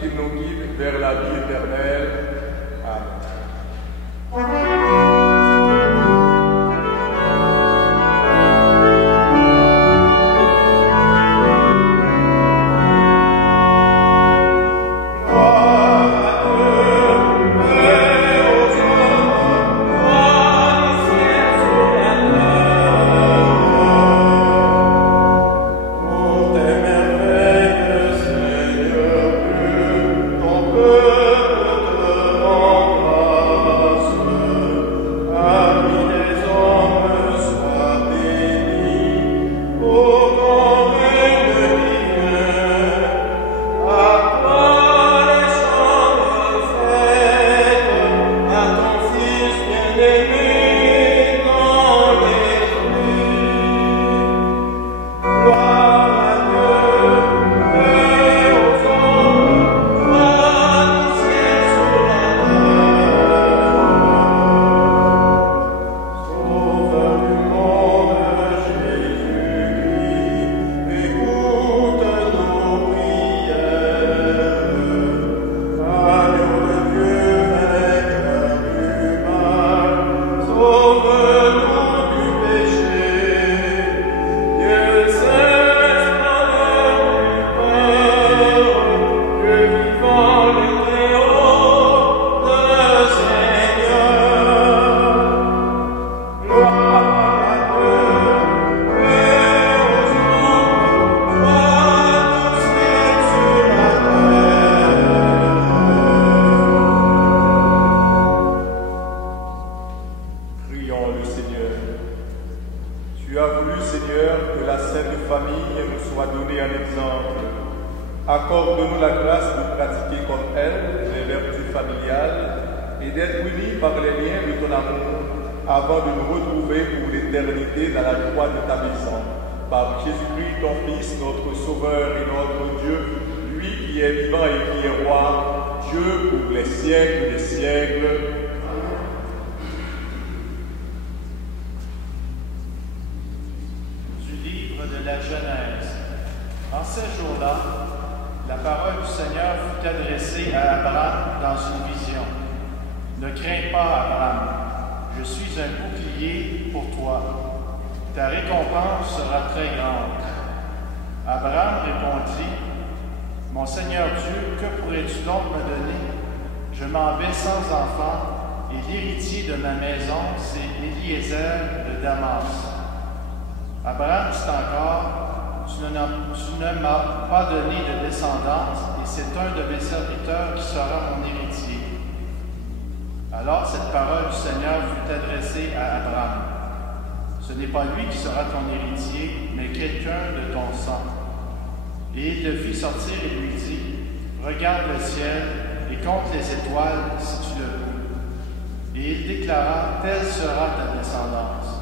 qu'il nous guide vers la vie éternelle. Amen. Accorde-nous la grâce de pratiquer comme elle les vertus familiales et d'être unis par les liens de ton amour avant de nous retrouver pour l'éternité dans la joie de ta maison. Par Jésus-Christ, ton Fils, notre Sauveur et notre Dieu, lui qui est vivant et qui est roi, Dieu pour les siècles des siècles. Du livre de la Genèse. En ces jours-là, la parole du Seigneur fut adressée à Abraham dans une vision. Ne crains pas, Abraham, je suis un bouclier pour toi. Ta récompense sera très grande. Abraham répondit, Mon Seigneur Dieu, que pourrais-tu donc me donner? Je m'en vais sans enfant, et l'héritier de ma maison, c'est Eliezer de Damas. Abraham dit encore, tu ne m'as pas donné de descendance, et c'est un de mes serviteurs qui sera mon héritier. Alors cette parole du Seigneur fut adressée à Abraham. Ce n'est pas lui qui sera ton héritier, mais quelqu'un de ton sang. Et il le fit sortir et lui dit, regarde le ciel et compte les étoiles si tu le peux. Et il déclara, telle sera ta descendance.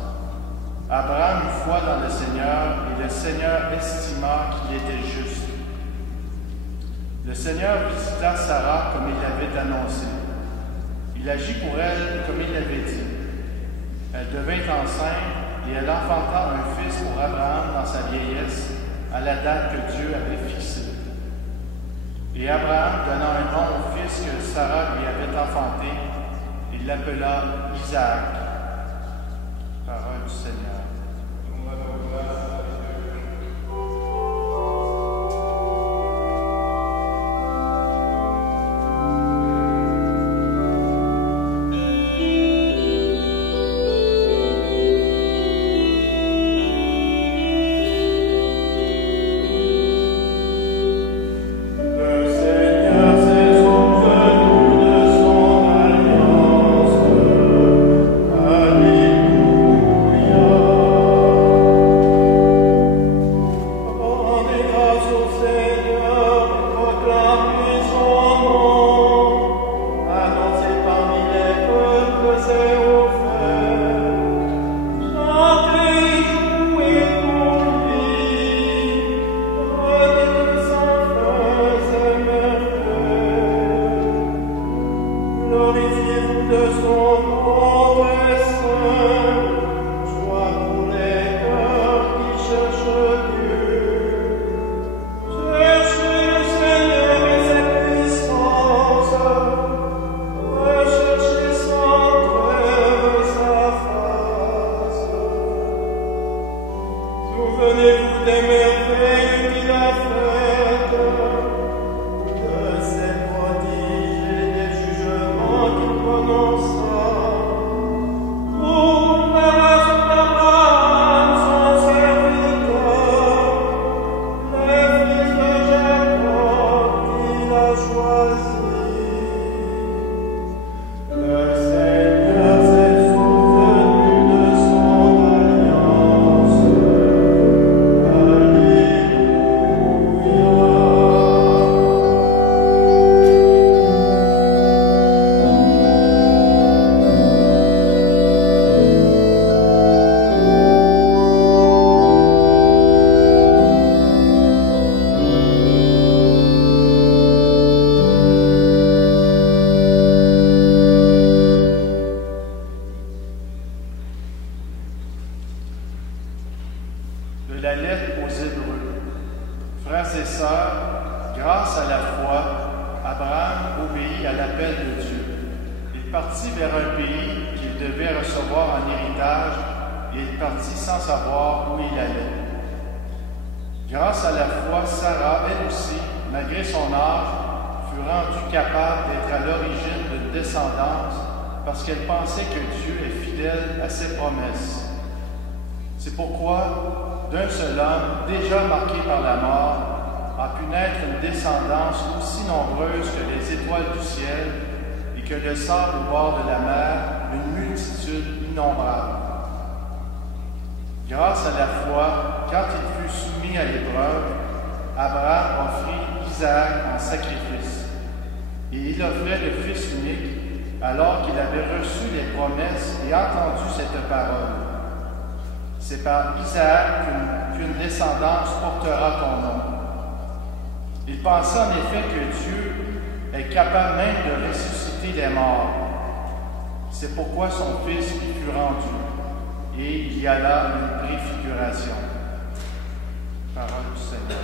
Abraham eut foi dans le Seigneur, et le Seigneur estima qu'il était juste. Le Seigneur visita Sarah comme il l'avait annoncé. Il agit pour elle comme il l'avait dit. Elle devint enceinte, et elle enfanta un fils pour Abraham dans sa vieillesse, à la date que Dieu avait fixée. Et Abraham donna un nom au fils que Sarah lui avait enfanté, il l'appela Isaac. Parole du Seigneur. Cherchez le Seigneur et sa puissance. l'appel de Dieu. Il partit vers un pays qu'il devait recevoir en héritage et il partit sans savoir où il allait. Grâce à la foi, Sarah, elle aussi, malgré son âge, fut rendue capable d'être à l'origine d'une descendance parce qu'elle pensait que Dieu est fidèle à ses promesses. C'est pourquoi, d'un seul homme, déjà marqué par la mort, a pu naître une descendance aussi nombreuse que les étoiles du ciel et que le sable au bord de la mer, une multitude innombrable. Grâce à la foi, quand il fut soumis à l'épreuve, Abraham offrit Isaac en sacrifice. Et il offrait le Fils unique alors qu'il avait reçu les promesses et entendu cette parole. C'est par Isaac qu'une descendance portera ton nom. Il pensait en effet que Dieu est capable même de ressusciter les morts. C'est pourquoi son Fils lui fut rendu. Et il y a là une préfiguration. Parole du Seigneur.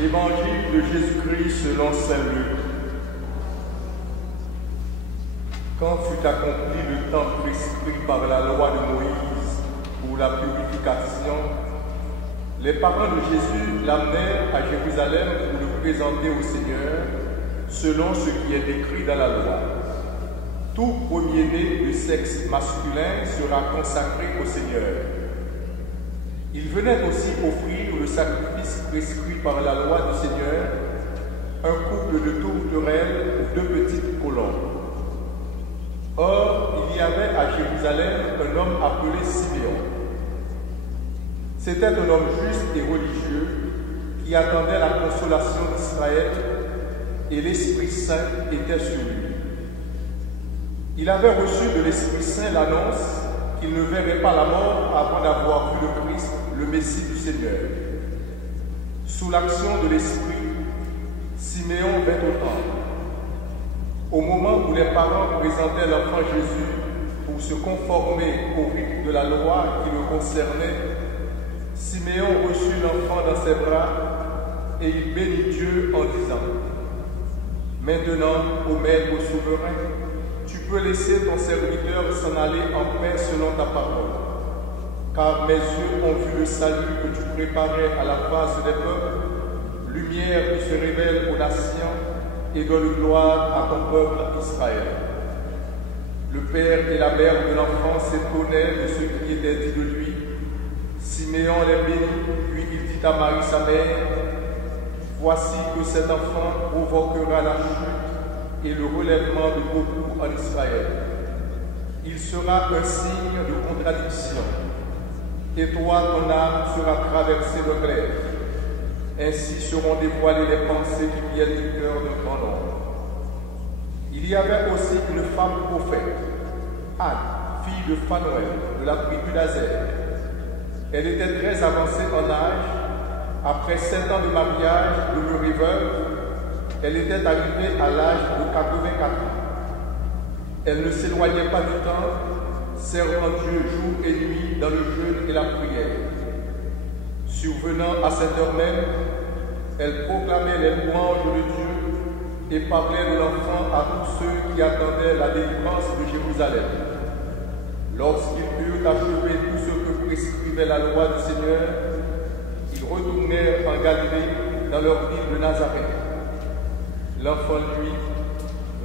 Évangile de Jésus-Christ selon saint Luc. Quand fut accompli le temps prescrit par la loi de Moïse pour la purification, les parents de Jésus l'amenèrent à Jérusalem pour le présenter au Seigneur, selon ce qui est écrit dans la loi. Tout premier-né de sexe masculin sera consacré au Seigneur. Il venait aussi offrir le sacrifice prescrit par la loi du Seigneur, un couple de tourterelles ou 2 petites colombes. Or, il y avait à Jérusalem un homme appelé Siméon. C'était un homme juste et religieux qui attendait la consolation d'Israël et l'Esprit Saint était sur lui. Il avait reçu de l'Esprit Saint l'annonce qu'il ne verrait pas la mort avant d'avoir vu le Christ, le Messie du Seigneur. Sous l'action de l'Esprit, Siméon vint au temple. Au moment où les parents présentaient l'enfant Jésus pour se conformer au rite de la loi qui le concernait, Siméon reçut l'enfant dans ses bras et il bénit Dieu en disant : « Maintenant, ô Maître souverain, tu peux laisser ton serviteur s'en aller en paix selon ta parole. Car mes yeux ont vu le salut que tu préparais à la face des peuples, lumière qui se révèle aux nations et donne gloire à ton peuple Israël. » Le père et la mère de l'enfant s'étonnaient de ce qui était dit de lui. Siméon les bénit, puis il dit à Marie sa mère : « Voici que cet enfant provoquera la chute et le relèvement de beaucoup en Israël. Il sera un signe de contradiction. Et toi, ton âme sera traversée de glaive. Ainsi seront dévoilées les pensées qui viennent du cœur d'un grand nombre. » Il y avait aussi une femme prophète, Anne, fille de Phanuel, de la tribu d'Azer. Elle était très avancée en âge. Après 7 ans de mariage, demeurée veuve, elle était arrivée à l'âge de 84 ans. Elle ne s'éloignait pas du temple, servant Dieu jour et nuit dans le jeûne et la prière. Survenant à cette heure même, elle proclamait les louanges de Dieu et parlait de l'enfant à tous ceux qui attendaient la délivrance de Jérusalem. Lorsqu'ils eurent achevé tout ce que prescrit vers la loi du Seigneur, ils retournèrent en Galilée, dans leur ville de Nazareth. L'enfant, lui,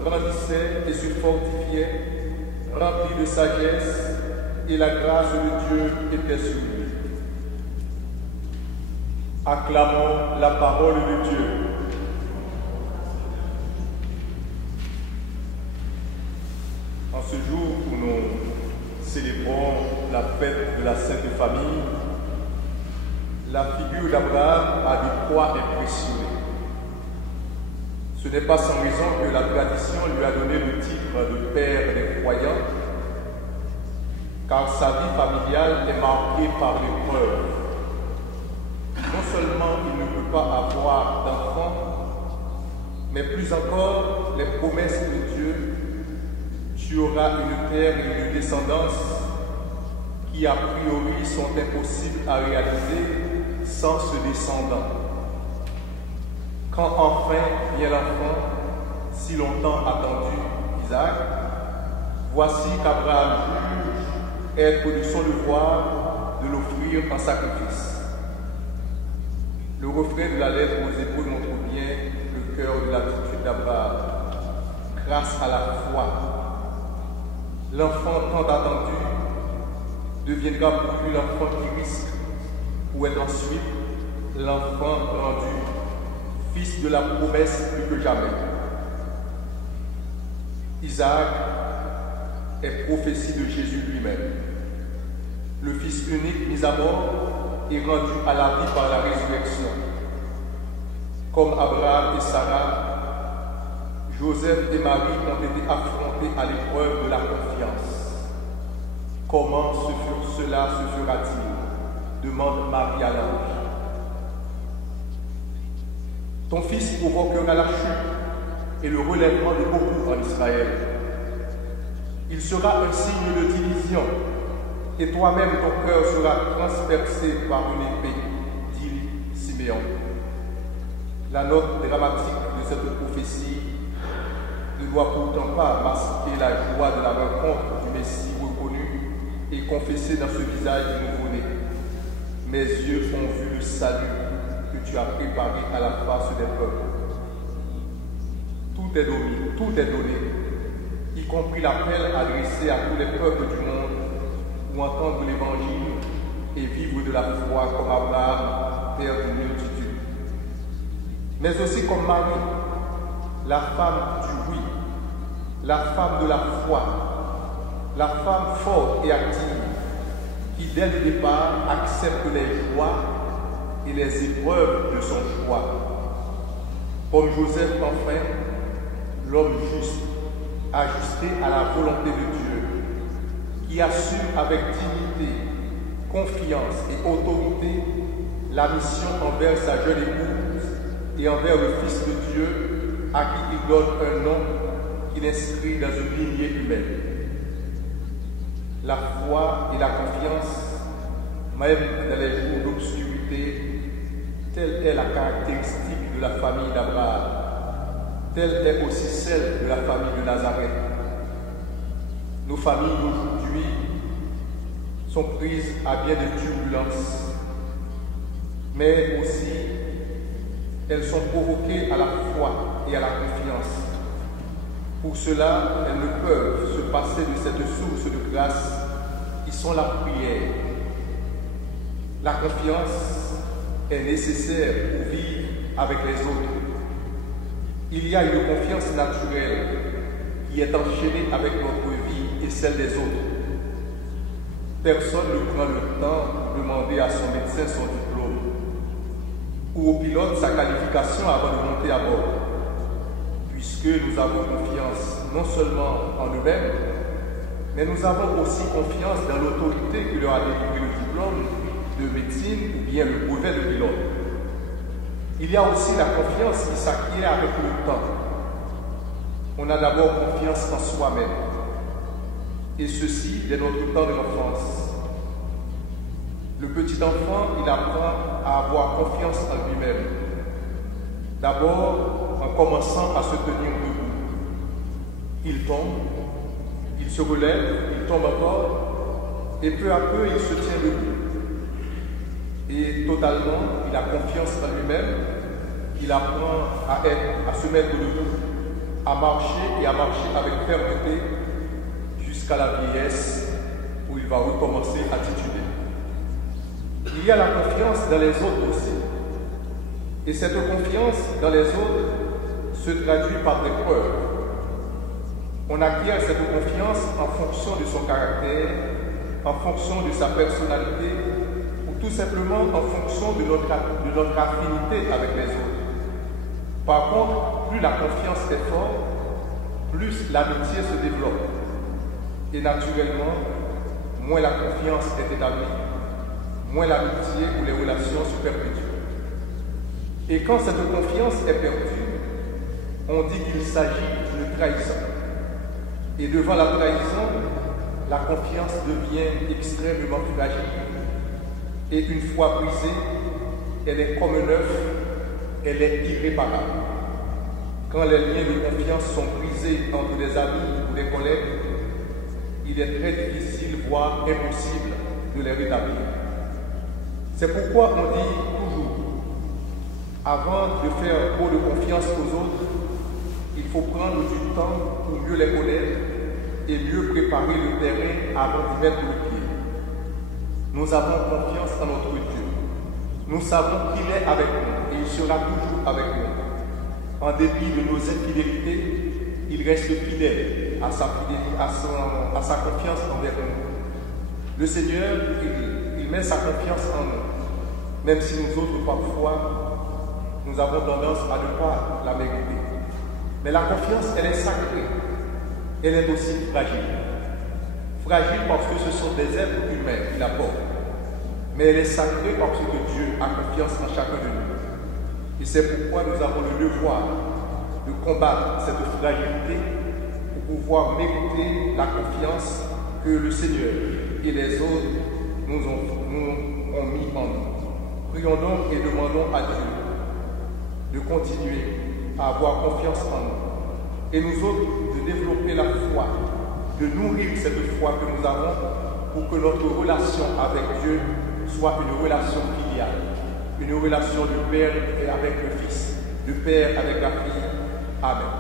grandissait et se fortifiait, rempli de sagesse, et la grâce de Dieu était sur lui. Acclamons la parole de Dieu. En ce jour où nous célébrons la fête de la Sainte Famille, la figure d'Abraham a des poids impressionnés. Ce n'est pas sans raison que la tradition lui a donné le titre de père des croyants, car sa vie familiale est marquée par l'épreuve. Non seulement il ne peut pas avoir d'enfants, mais plus encore les promesses de Dieu. Tu auras une terre et une descendance qui a priori sont impossibles à réaliser sans ce descendant. Quand enfin vient l'enfant, si longtemps attendu, Isaac, voici qu'Abraham juge être de son devoir de l'offrir en sacrifice. Le refrain de la lettre aux Hébreux montre bien le cœur de l'attitude d'Abraham. Grâce à la foi, l'enfant tant attendu deviendra pour lui l'enfant qui risque, pour être ensuite l'enfant rendu fils de la promesse plus que jamais. Isaac est prophétie de Jésus lui-même. Le Fils unique mis à mort est rendu à la vie par la résurrection. Comme Abraham et Sarah, Joseph et Marie ont été affrontés à l'épreuve de la confiance. Comment cela se fera-t-il? Demande Marie à l'ange. Ton fils provoquera la chute et le relèvement de beaucoup en Israël. Il sera un signe de division, et toi-même ton cœur sera transpercé par une épée, dit Siméon. La note dramatique de cette prophétie ne doit pourtant pas masquer la joie de la rencontre du Messie reconnu et confessé dans ce visage du nouveau-né. Mes yeux ont vu le salut que tu as préparé à la face des peuples. Tout est donné, y compris l'appel adressé à tous les peuples du monde pour entendre l'Évangile et vivre de la foi comme Abraham, père d'une multitude. Mais aussi comme Marie, la femme du oui, la femme de la foi, la femme forte et active, qui dès le départ accepte les joies et les épreuves de son choix. Comme Joseph enfin, l'homme juste, ajusté à la volonté de Dieu, qui assure avec dignité, confiance et autorité la mission envers sa jeune épouse et envers le Fils de Dieu à qui il donne un nom qu'il inscrit dans une lignée humaine. La foi et la confiance, même dans les jours d'obscurité, telle est la caractéristique de la famille d'Abraham. Telle est aussi celle de la famille de Nazareth. Nos familles d'aujourd'hui sont prises à bien des turbulences, mais aussi elles sont provoquées à la foi et à la confiance. Pour cela, elles ne peuvent se passer de cette source de grâce qui sont la prière. La confiance est nécessaire pour vivre avec les autres. Il y a une confiance naturelle qui est enchaînée avec notre vie et celle des autres. Personne ne prend le temps de demander à son médecin son diplôme ou au pilote sa qualification avant de monter à bord, puisque nous avons confiance non seulement en eux-mêmes, mais nous avons aussi confiance dans l'autorité qui leur a délivré le diplôme de médecine ou bien le brevet de pilote. Il y a aussi la confiance qui s'acquiert avec le temps. On a d'abord confiance en soi-même, et ceci dès notre temps de l'enfance. Le petit enfant, il apprend à avoir confiance en lui-même. D'abord, en commençant à se tenir debout. Il tombe, il se relève, il tombe encore, et peu à peu, il se tient debout. et totalement, il a confiance en lui-même, il apprend à se mettre debout, à marcher avec fermeté jusqu'à la vieillesse où il va recommencer à tituler. Il y a la confiance dans les autres aussi. Et cette confiance dans les autres se traduit par des preuves. On acquiert cette confiance en fonction de son caractère, en fonction de sa personnalité, ou tout simplement en fonction de notre affinité avec les autres. Par contre, plus la confiance est forte, plus l'amitié se développe. Et naturellement, moins la confiance est établie, moins l'amitié ou les relations se perpétuent. Et quand cette confiance est perdue, on dit qu'il s'agit d'une trahison. Et devant la trahison, la confiance devient extrêmement fragile. Et une fois brisée, elle est comme un œuf, elle est irréparable. Quand les liens de confiance sont brisés entre des amis ou des collègues, il est très difficile, voire impossible, de les rétablir. C'est pourquoi on dit toujours, avant de faire trop de confiance aux autres, il faut prendre du temps pour mieux les connaître et mieux préparer le terrain avant d'y mettre le pied. Nous avons confiance en notre Dieu. Nous savons qu'il est avec nous et il sera toujours avec nous. En dépit de nos infidélités, il reste fidèle à sa confiance envers nous. Le Seigneur, il met sa confiance en nous, même si nous autres, parfois, nous avons tendance à ne pas la mériter. Mais la confiance, elle est sacrée. Elle est aussi fragile. Fragile parce que ce sont des êtres humains qui la portent. Mais elle est sacrée parce que Dieu a confiance en chacun de nous. Et c'est pourquoi nous avons le devoir de combattre cette fragilité pour pouvoir mériter la confiance que le Seigneur et les autres nous ont mis en nous. Prions donc et demandons à Dieu de continuer à avoir confiance en nous. Et nous autres, de développer la foi, de nourrir cette foi que nous avons pour que notre relation avec Dieu soit une relation filiale, une relation de père avec le fils, de père avec la fille. Amen.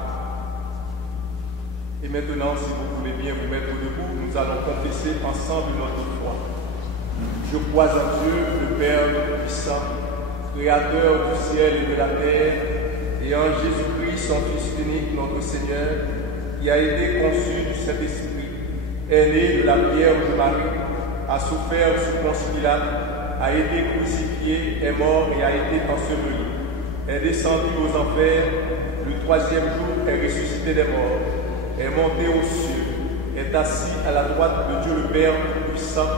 Et maintenant, si vous voulez bien vous mettre debout, nous allons confesser ensemble notre foi. Je crois en Dieu, le Père Tout-Puissant, Créateur du ciel et de la terre, et en Jésus-Christ, son Fils unique, notre Seigneur, qui a été conçu du Saint-Esprit, est né de la Vierge Marie, a souffert sous Ponce Pilate, a été crucifié, est mort et a été enseveli, est descendu aux enfers, le troisième jour est ressuscité des morts, est monté aux cieux, est assis à la droite de Dieu le Père Tout-Puissant,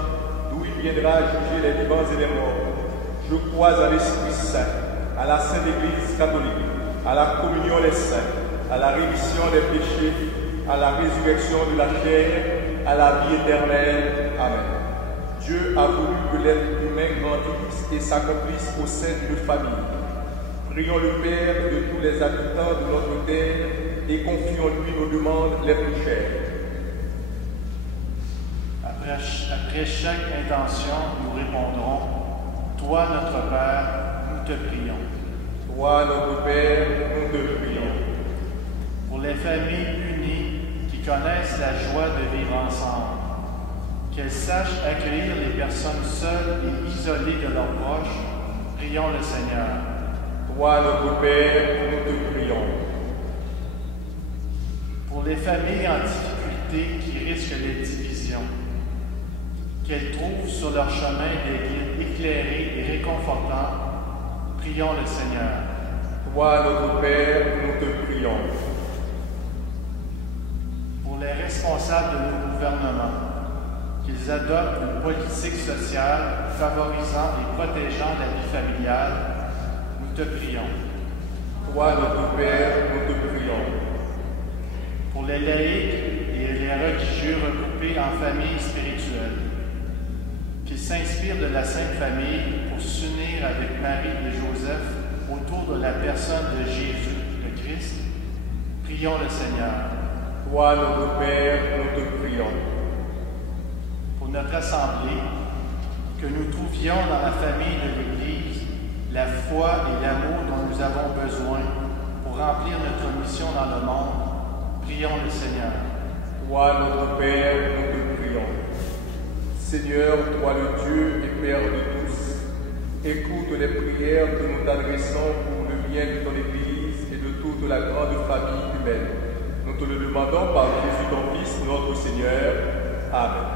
d'où il viendra juger les vivants et les morts. Je crois à l'Esprit Saint, à la Sainte Église catholique, à la communion des saints, à la rémission des péchés, à la résurrection de la chair, à la vie éternelle. Amen. Dieu a voulu que l'être humain grandisse et s'accomplisse au sein d'une famille. Prions le Père de tous les habitants de notre terre et confions-lui nos demandes les plus chères. Après chaque intention, nous répondrons, « Toi, notre Père, nous te prions. » Toi, notre Père, nous te prions. Pour les familles unies qui connaissent la joie de vivre ensemble, qu'elles sachent accueillir les personnes seules et isolées de leurs proches, prions le Seigneur. Toi, notre Père, nous te prions. Pour les familles en difficulté qui risquent les divisions, qu'elles trouvent sur leur chemin des guides éclairés et réconfortants, prions le Seigneur. Toi, notre Père, nous te prions. Pour les responsables de nos gouvernements, qu'ils adoptent une politique sociale favorisant et protégeant la vie familiale, nous te prions. Toi, notre Père, nous te prions. Pour les laïcs et les religieux regroupés en familles spirituelles, qu'ils s'inspirent de la Sainte Famille pour s'unir avec Marie et Joseph autour de la personne de Jésus, le Christ, prions le Seigneur. Toi, notre Père, nous te prions. Pour notre Assemblée, que nous trouvions dans la famille de l'Église la foi et l'amour dont nous avons besoin pour remplir notre mission dans le monde. Prions le Seigneur. Toi, notre Père, nous te prions. Seigneur, toi le Dieu et Père de tous, écoute les prières que nous t'adressons pour le bien de ton Église et de toute la grande famille humaine. Nous te le demandons par Jésus ton Fils, notre Seigneur. Amen.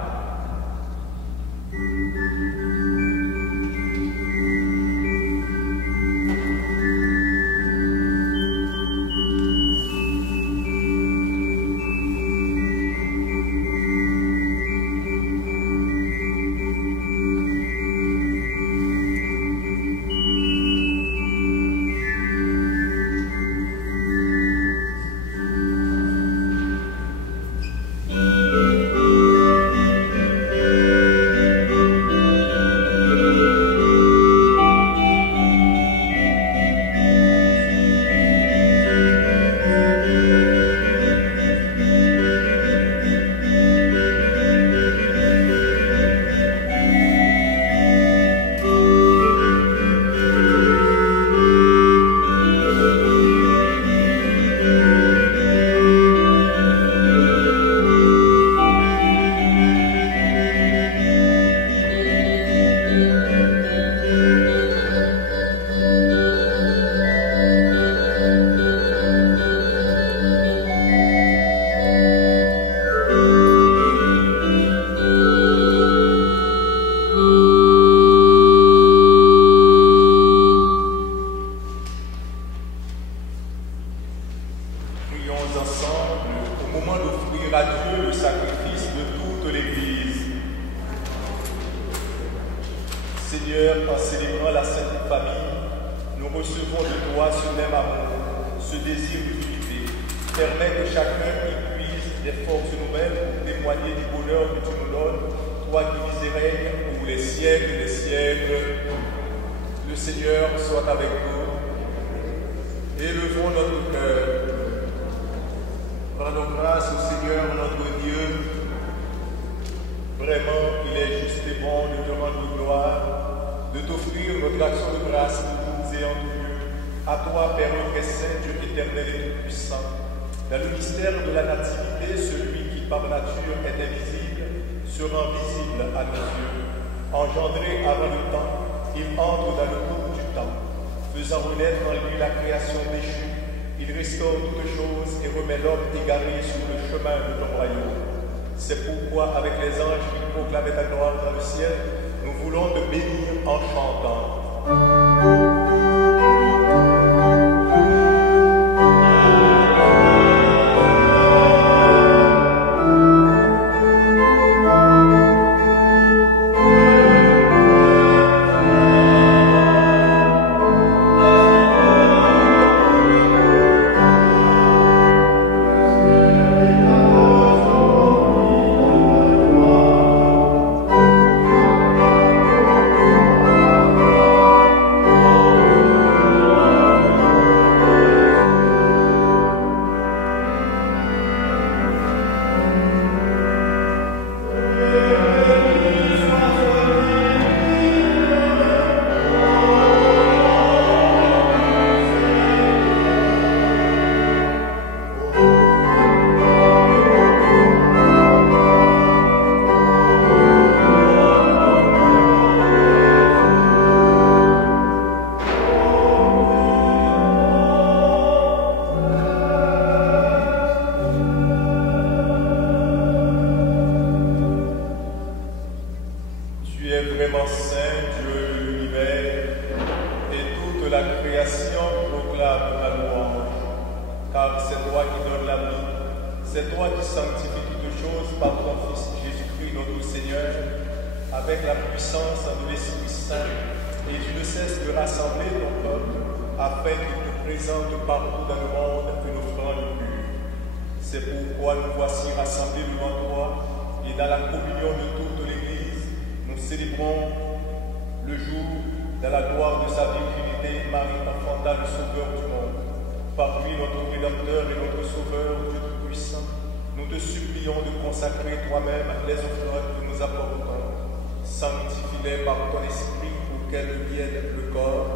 Sanctifie-les par ton esprit pour qu'elles deviennent le corps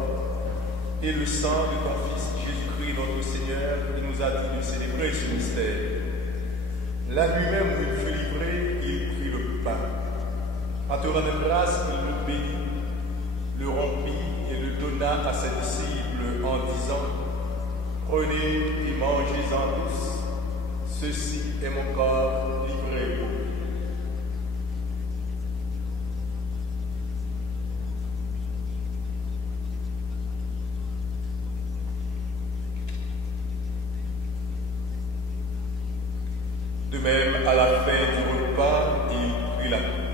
et le sang de ton Fils Jésus-Christ notre Seigneur, qui nous a dit de célébrer ce mystère. La nuit même où il fut livré, il prit le pain. En te rendant grâce, il le bénit, le rompit et le donna à ses disciples en disant: Prenez et mangez-en tous, ceci est mon corps livré pour vous. De même, à la fin du repas, il prit la coupe.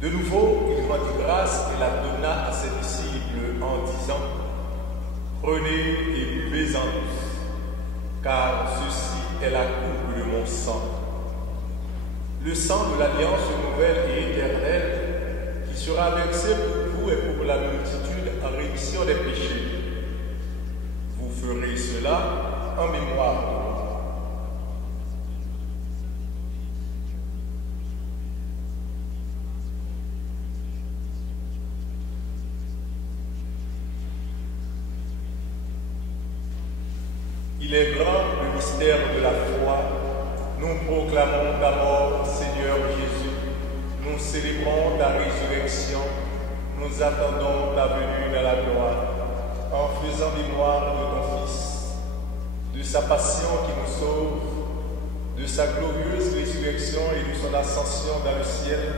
De nouveau, il rendit grâce et la donna à ses disciples en disant: Prenez et buvez-en tous, car ceci est la coupe de mon sang. Le sang de l'alliance nouvelle et éternelle qui sera versé pour vous et pour la multitude en rémission des péchés. Vous ferez cela en mémoire de moi. Il est grand le mystère de la foi. Nous proclamons ta mort, Seigneur Jésus. Nous célébrons ta résurrection. Nous attendons ta venue dans la gloire, en faisant mémoire de ton Fils, de sa passion qui nous sauve, de sa glorieuse résurrection et de son ascension dans le ciel.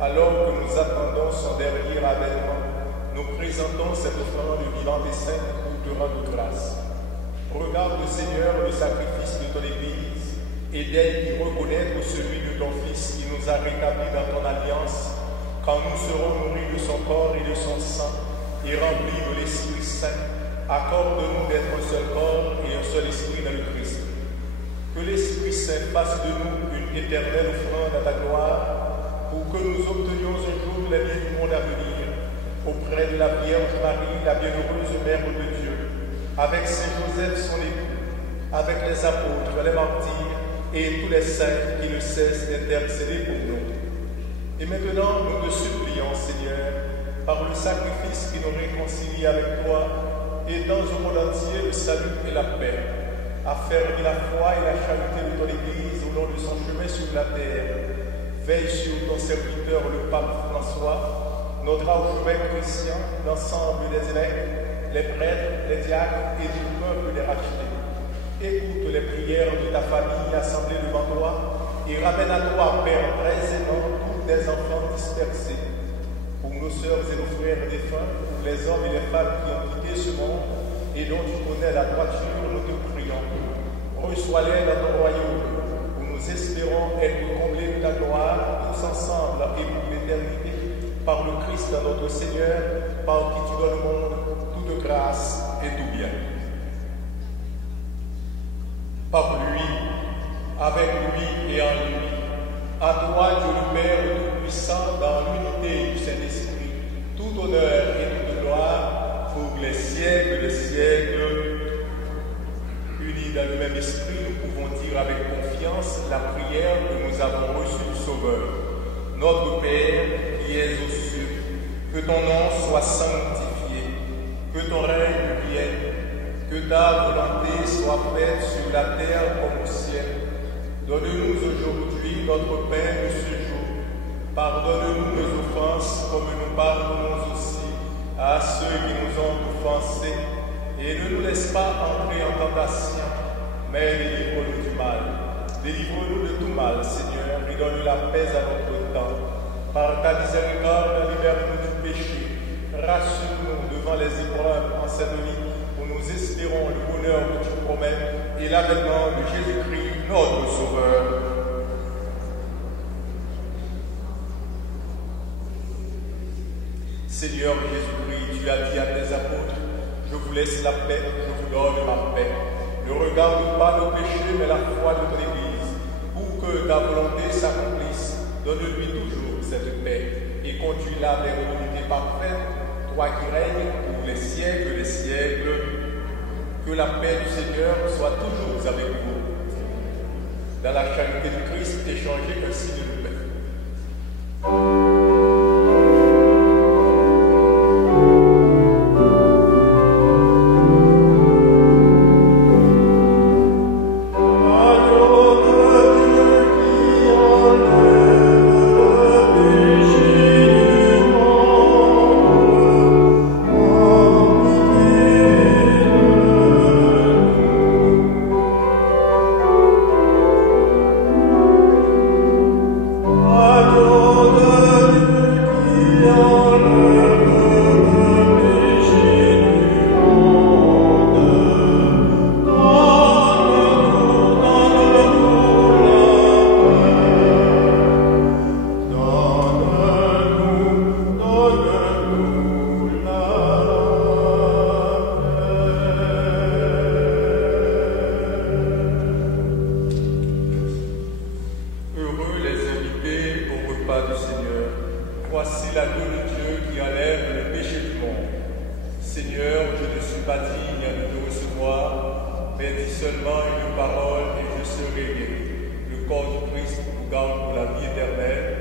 Alors que nous attendons son dernier avènement, nous présentons cette offrande vivante et sainte pour te rendre grâce. Regarde, Seigneur, le sacrifice de ton Église et d'aide y reconnaître celui de ton Fils qui nous a rétablis dans ton alliance, quand nous serons nourris de son corps et de son sang et remplis de l'Esprit Saint. Accorde-nous d'être un seul corps et un seul esprit dans le Christ. Que l'Esprit Saint fasse de nous une éternelle offrande à ta gloire, pour que nous obtenions un jour les biens du monde à venir, auprès de la Vierge Marie, la bienheureuse Mère de Dieu, avec Saint Joseph son époux, avec les apôtres, les martyrs et tous les saints qui ne cessent d'intercéder pour nous. Et maintenant, nous te supplions, Seigneur, par le sacrifice qui nous réconcilie avec toi, et dans le monde entier le salut et la paix, affermis la foi et la charité de ton Église au long de son chemin sur la terre. Veille sur ton serviteur, le pape François, notre archevêque chrétien, l'ensemble des évêques, les prêtres, les diacres et tout le peuple des rachetés. Écoute les prières de ta famille assemblée devant toi et ramène à toi, Père très aimant, tous tes enfants dispersés. Pour nos sœurs et nos frères défunts, pour les hommes et les femmes qui ont quitté ce monde et dont tu connais la droiture, nous te prions. Reçois-les dans ton royaume, où nous espérons être comblés de ta gloire, tous ensemble et pour l'éternité, par le Christ notre Seigneur, par qui tu donnes au monde toute grâce et tout bien. Par lui, avec lui et en lui, à toi, Dieu le Père Tout-Puissant, dans l'unité du Saint-Esprit, tout honneur et toute gloire pour les siècles des siècles. Unis dans le même esprit, nous pouvons dire avec confiance la prière que nous avons reçue du Sauveur. Notre Père qui es aux cieux, que ton nom soit sanctifié, que ton règne vienne, que ta volonté soit faite sur la terre comme au ciel. Donne-nous aujourd'hui notre pain de ce jour. Pardonne-nous nos offenses comme nous pardonnons aussi à ceux qui nous ont offensés. Et ne nous laisse pas entrer en tentation, mais délivre-nous du mal. Délivre-nous de tout mal, Seigneur, et donne la paix à notre temps. Par ta miséricorde, libère-nous du péché. Rassure-nous devant les épreuves en cette vie, où nous espérons le bonheur que tu promets et l'avènement de Jésus-Christ, notre Sauveur. Seigneur Jésus-Christ, tu as dit à tes apôtres: je vous laisse la paix, je vous donne ma paix. Ne regarde pas nos péchés, mais la foi de ton Église, pour que ta volonté s'accomplisse. Donne-lui toujours cette paix et conduis-la vers l'unité parfaite, toi qui règnes pour les siècles des siècles. Que la paix du Seigneur soit toujours avec vous. Dans la charité du Christ, échangez un signe de paix. Voici l'agneau de Dieu qui enlève le péché du monde. Seigneur, je ne suis pas digne de te recevoir, mais dis seulement une parole et je serai guéri. Le corps du Christ nous garde pour la vie éternelle.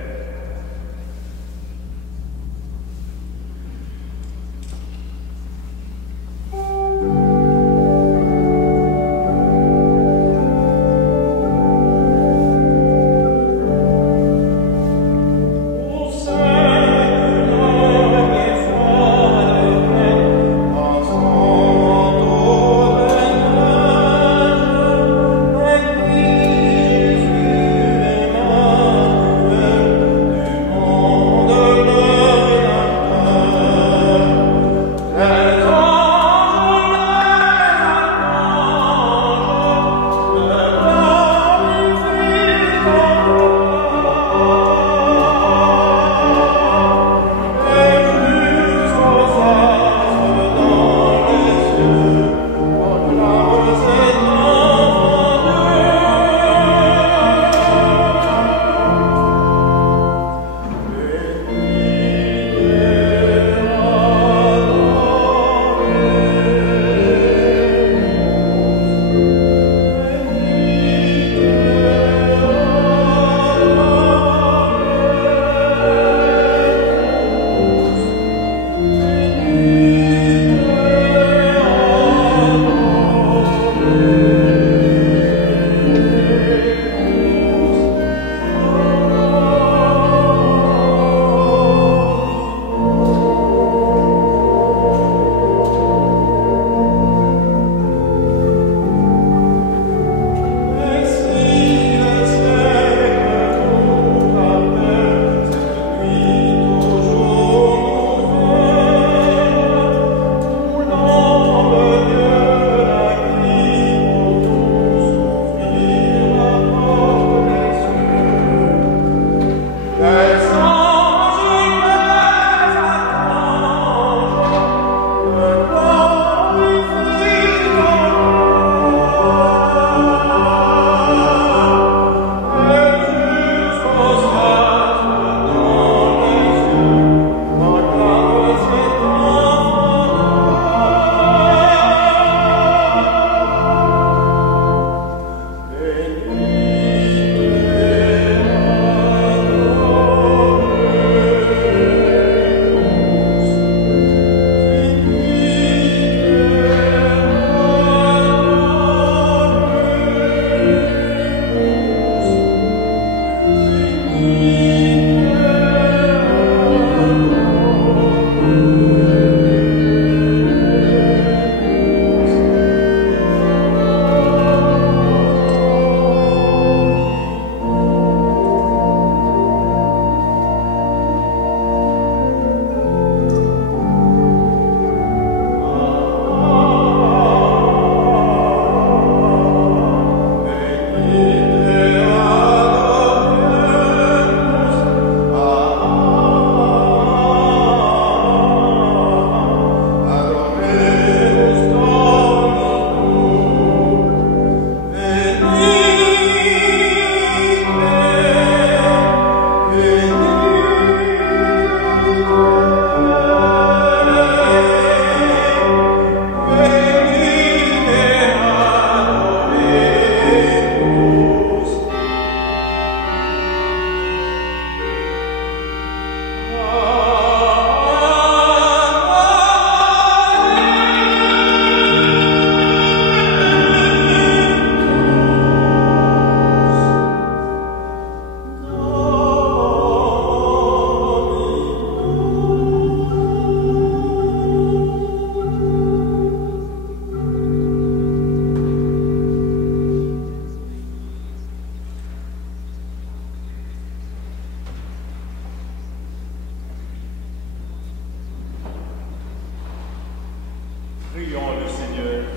Prions le Seigneur.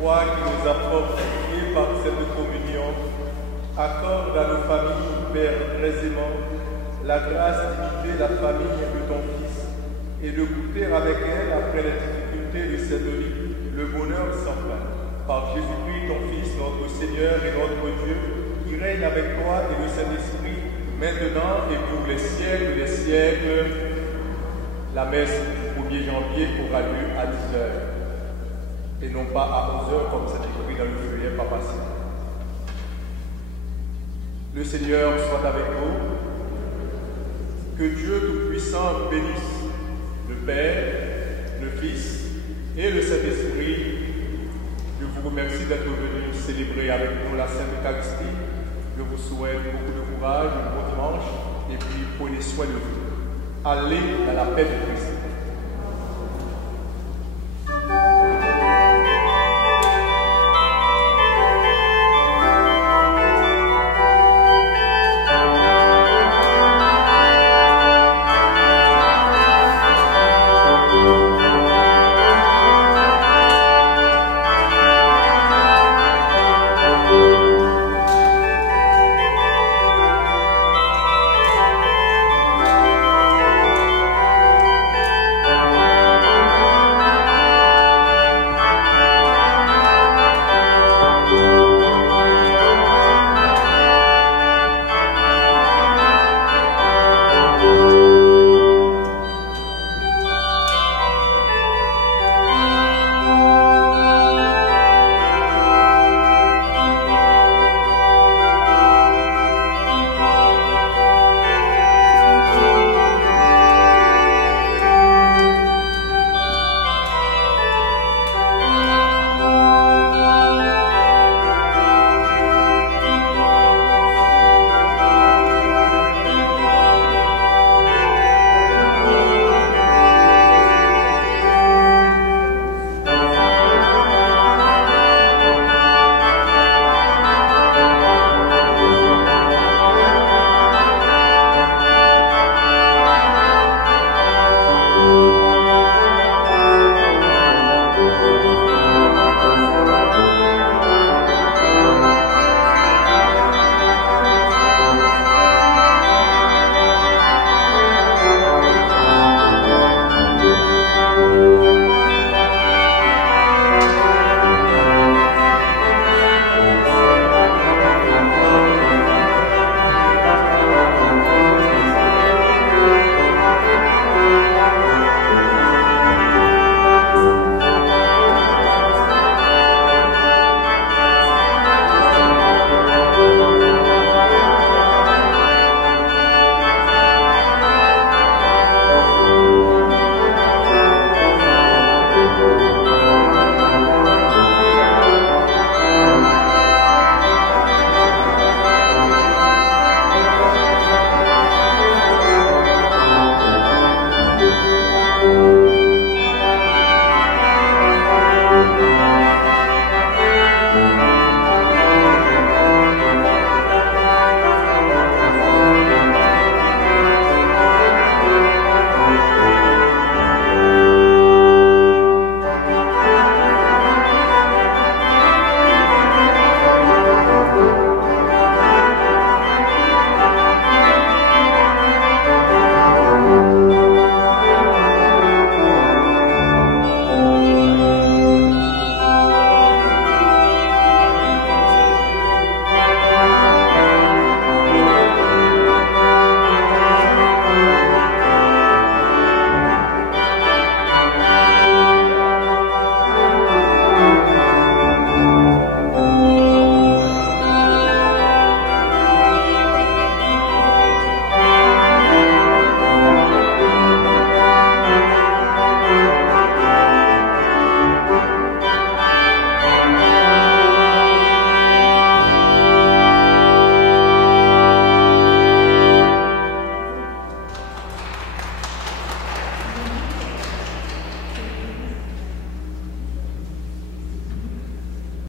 Toi qui nous as fortifiés par cette communion, accorde à nos familles, Père très aimant, la grâce d'imiter la famille de ton Fils et de goûter avec elle, après les difficultés de cette vie, le bonheur sans fin. Par Jésus-Christ, ton Fils, notre Seigneur et notre Dieu, qui règne avec toi et le Saint-Esprit, maintenant et pour les siècles des siècles. La messe du 1er janvier aura lieu à 10h et non pas à 11h comme c'est écrit dans le feuillet par passé. Le Seigneur soit avec vous. Que Dieu Tout-Puissant bénisse le Père, le Fils et le Saint-Esprit. Je vous remercie d'être venus célébrer avec nous la Sainte Eucharistie. Je vous souhaite beaucoup de courage, un bon dimanche et puis prenez soin de vous. Allez dans la paix de Christ.